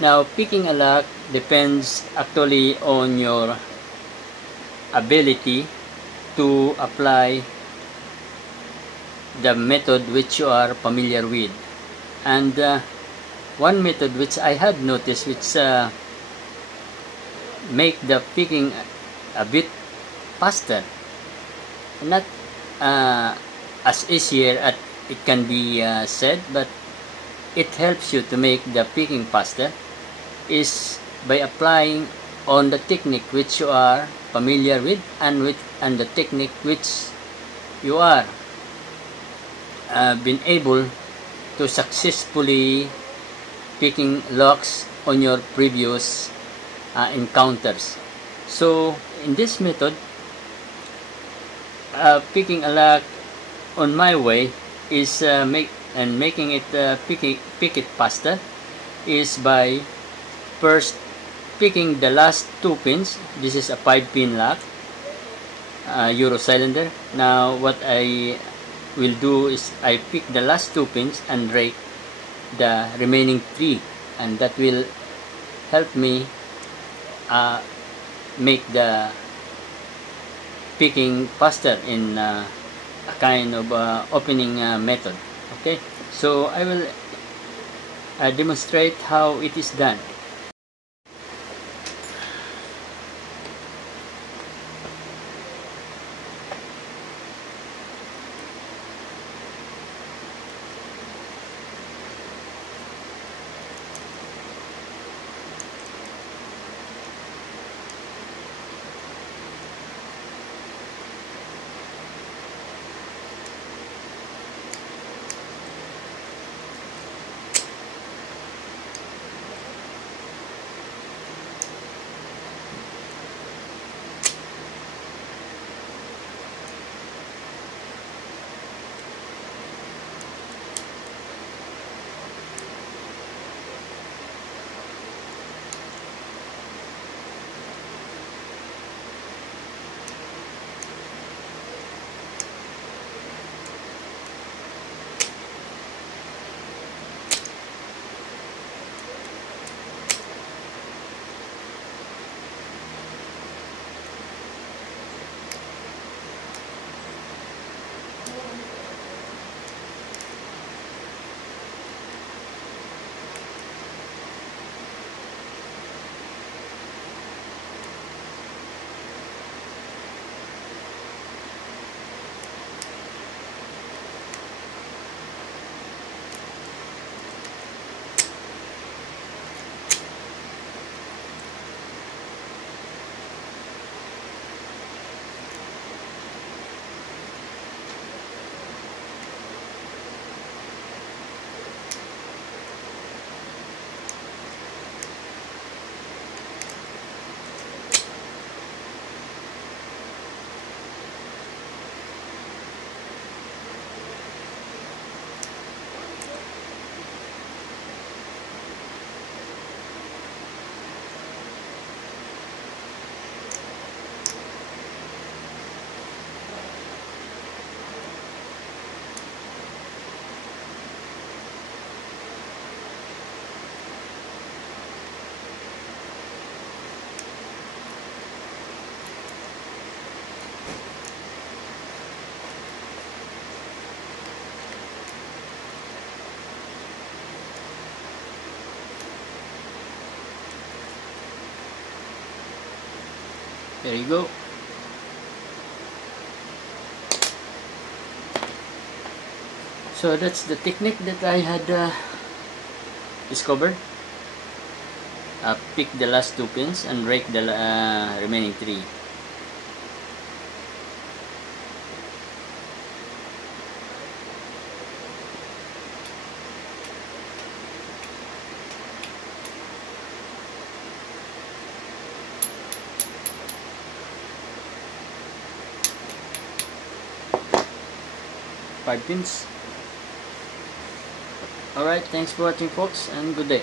Now, picking a lock depends actually on your ability to apply the method which you are familiar with. And one method which I had noticed which make the picking a bit faster, not as easier as it can be said, but it helps you to make the picking faster, is by applying on the technique which you are familiar with and the technique which you are been able to successfully picking locks on your previous encounters. So in this method, picking a lock on my way is making it pick it faster is by first picking the last 2 pins. This is a 5-pin lock, Euro cylinder. Now what I will do is I pick the last 2 pins and rake the remaining 3, and that will help me make the picking faster in a kind of opening method. Okay, so I will demonstrate how it is done. There you go. So that's the technique that I had discovered. Pick the last 2 pins and rake the remaining 3. Five pins. Alright, thanks for watching folks, and good day.